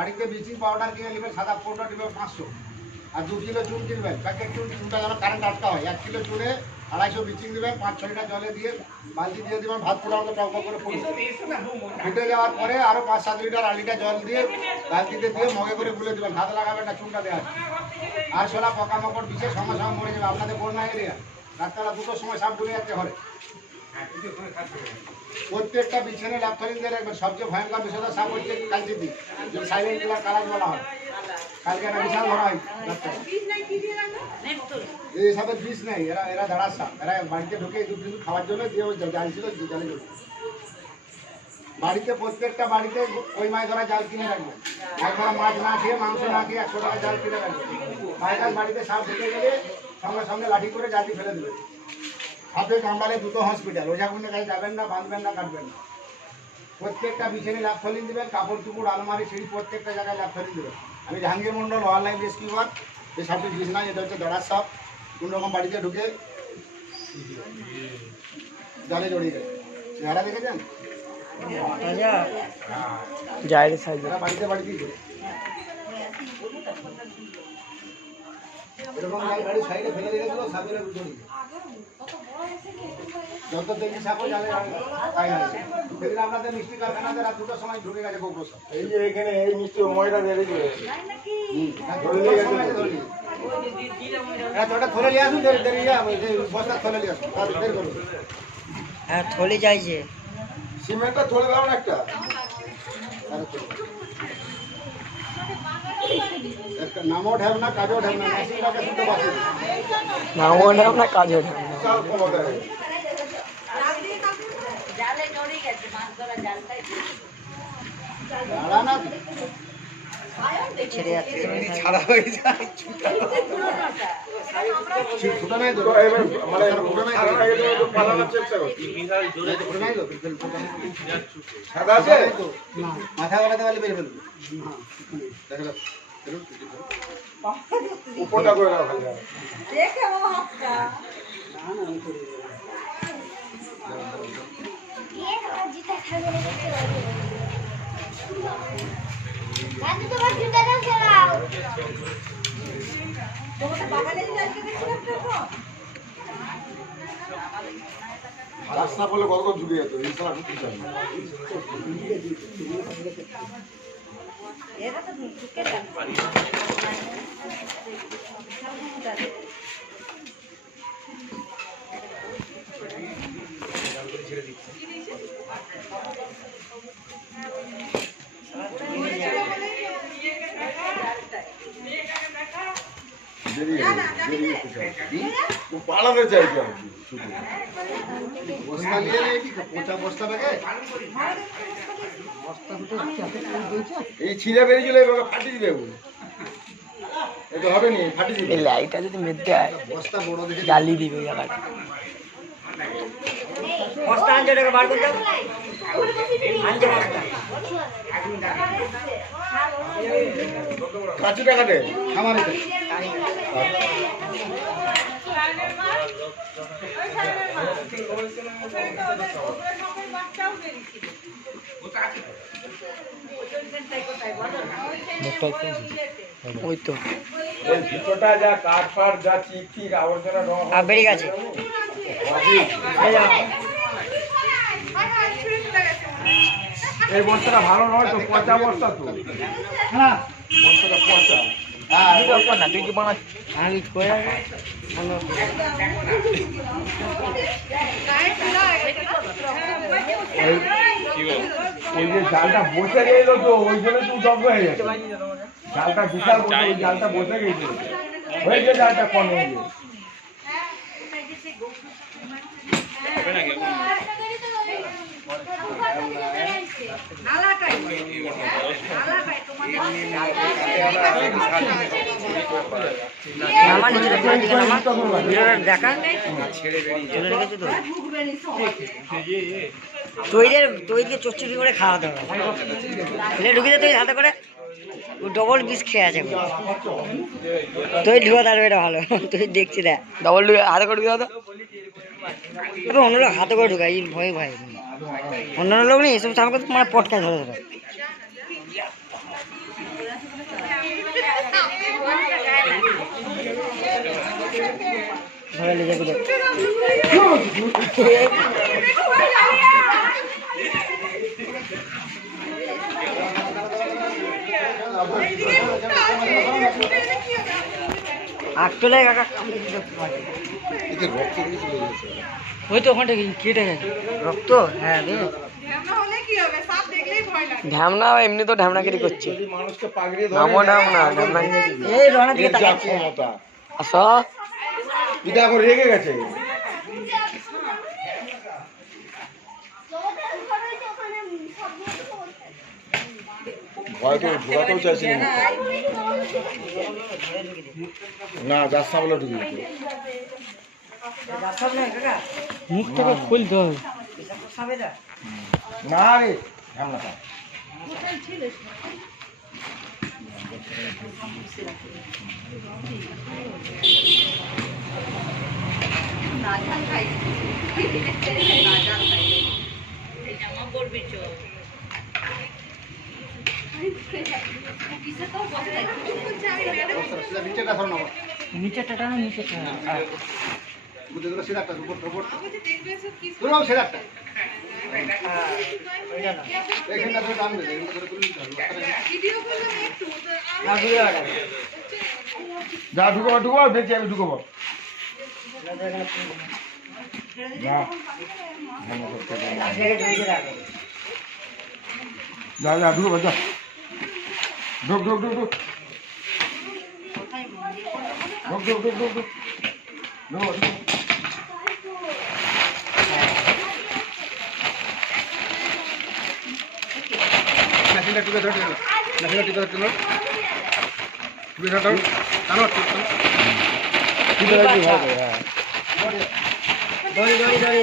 বাড়িতে bleaching powder কিনে নেবেন সাদা পনেরো নেবেন পাঁচশো। আর দু কিলো চুন কিনবেন প্যাকেট চুন চুনটা যেন কারেন্ট আটকা হয়। এক কিলো চুনে আড়াইশো ব্লিচিং দেবেন পাঁচ ছ লিটার জলে দিয়ে বালতি দিয়ে দেবেন ভাত পোড়া মতো টক করে ফুটে যাওয়ার পরে আরও পাঁচ সাত লিটার আট লিটার জল দিয়ে বালতিতে দিয়ে মগে করে গুলে দেবেন। হাত লাগাবেন না চুনটা দেওয়া আর সোলা পোকামাকড় বিশেষ সঙ্গে সঙ্গে মরে যাবে। আপনাদের বন্যা এরিয়া। রাতবেলা দুটোর সময় সাপ ডুবে যাচ্ছে ঘরে। প্রত্যেকটা বিছানে দিয়ে রাখবেন সবচেয়ে ভয়ঙ্কর বিষয়টা সাপ হচ্ছে কালচির দিক সাইলেন্ট কিলার কালাজ বলা হয়। কালকে একটা বিশাল ধরা হয়। এই সাপের বিষ নেই এরা এরা দাঁড়ার সাপ এরা বাড়িতে ঢুকে দুধ দুধ খাওয়ার জন্য দিয়ে ওই জাল ছিল জালে ঢুকে। বাড়িতে প্রত্যেকটা বাড়িতে ওই মাছ ধরা জাল কিনে রাখবেন একবার মাছ না খেয়ে মাংস না খেয়ে একশো টাকা জাল কিনে রাখবেন মায়ের বাড়িতে সাপ ঢুকে গেলে সঙ্গে সঙ্গে লাঠি করে জালটি ফেলে দেবেন সাপে কামড়ালে দুটো হসপিটাল ওঝাগুনের কাছে যাবেন না বাঁধবেন না কাটবেন না। প্রত্যেকটা বিছানে ল্যাপথলিন দেবেন কাপড় চুপড় আলমারি সিঁড়ি প্রত্যেকটা জায়গায় ল্যাপথলিন দেবেন। আমি Jahangir Mondal wildlife rescuer এই সাপটি বিষ না এটা হচ্ছে দড়ার সাপ। কোন রকম বাড়িতে ঢুকে জালে জড়িয়ে গেছে। চেহারা দেখেছেন? জায়ের সাইজ। এরা বাড়িতে বাড়িতেই ঢুকে। এরকম জাল গাড়ি সাইডে ফেলে রেখেছিল সাপের জড়িয়ে যত দেখি জালে সেদিন আপনাদের মিষ্টি কারখানাতে রাত দুটোর সময় ঢুকে গেছে এই যে এখানে এই মিষ্টি দিয়ে গেছে। হ্যাঁ তো ওটা ধরে নিয়ে আসুন দেরি দেরি বস্তা ধরে নিয়ে আসুন তাড়াতাড়ি দেরি করুন হ্যাঁ থলি চাইছে সিমেন্টটা ধরে দাও না একটা একটা নামও ঢেব না কাজও ঢেব না। নামও নাম না না। ছেড়ে যাচ্ছে। ছুটো নাই রাস্তা বলে কত কত ঝুঁকে যেত এই সালা ঢুকতে চাই না। বেরিয়ে গেল, বেরিয়ে গেছে। ও পালাতে চাইছে আর কি। বস্তা নিয়ে পচা বস্তা ব্যাগে এই ছিঁড়ে বেরিয়ে চলে এবার ফাটিয়ে দিবে ও। এটা হবে নি ফাটিয়ে দিবে। লাইটটা যদি মেতে হয় বস্তা বড় দেখে জ্বালিয়ে দিবে জায়গাটা বস্তা আনছে ওটাকে বার করতে আনছে বস্তা। কাঁচি টাকাতে? আমার এটা ওই তো। ভিতরটা যা কাঠ ফাট যা আবর্জনা গেছে। এই বস্তাটা ভালো নয় তো পচা বস্তা তো। হ্যাঁ বস্তাটা পচা। হ্যাঁ ব্যাপার না তুই কি বানাচ্ছিস ওই যে জালটা বসে গেল তো ওই জন্য তুই দগ্ধ হয়ে গেছে। জালটা বিশাল ওই জালটা বসে গেছে। হয়েছে জালটা কম হয়ে গেছে। নামা নিচে নামা নিচে নামা ভিডিওটা দেখা চলে রেখেছে তো তৈরির তৈরিকে চচ্চড়ি করে হবে ফেলে ঢুকিয়ে তুই হাতে করে ডবল বিষ খেয়ে আছে তুই ঢুকা তার এটা ভালো তুই দেখছি দেখ। ডবল হাতে করে ঢুকে দাও তো। এবার অন্য হাতে করে ঢুকাই ভয় ভয়। অন্যান্য লোক নেই এসব সামনে মানে পটকায় ধরে ধরে। ধরে দেখ। আটটলে কাকা ওই তো ওখানটা কেটে গেছে। রক্ত? হ্যাঁ রে। ঢ্যামনা এমনি তো ঢ্যামনাগিরি করছে। যদি মানুষকে পাগড়িয়ে নামো ঢ্যামনা ঢ্যামনা আসো। এটা এখন রেগে গেছে। ভয় তো ঢোকাতেও চাইছিল না। না ঢুকে গেছে মুখটাকে খুলতে হবে। না রে ঝামলাটা নিচে টাটা নিচে টাটা বুঝে গেলো সিধাটা উপর উপর ধরো সিধাটা এখানটা ধরে টানবে এখানটা ধরে তুলে নিতে হবে যা ঢুকো ঢুকো দেখছি আমি ঢুকবো। যা। যা যা ঢুকবো যা। ঢুক ঢুক ঢুক। ঢুক ঢুক ঢুক ঢুক। ঢুক ঢুক ঢুকো, টিপে রাখবি ভালো করে, হ্যাঁ। দড়ি দড়ি দড়ি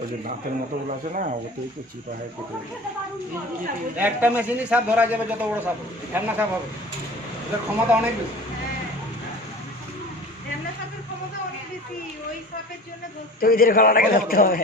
ওই যে দাঁতের মতো গুলো আছে না ওতে একটু চিপা হয় কেটে একটা মেশিনই সাপ ধরা যাবে যত বড় সাপ ঢ্যামনা সাপ হবে এটার ক্ষমতা অনেক বেশি তো এদের গলাটাকে ধরতে হবে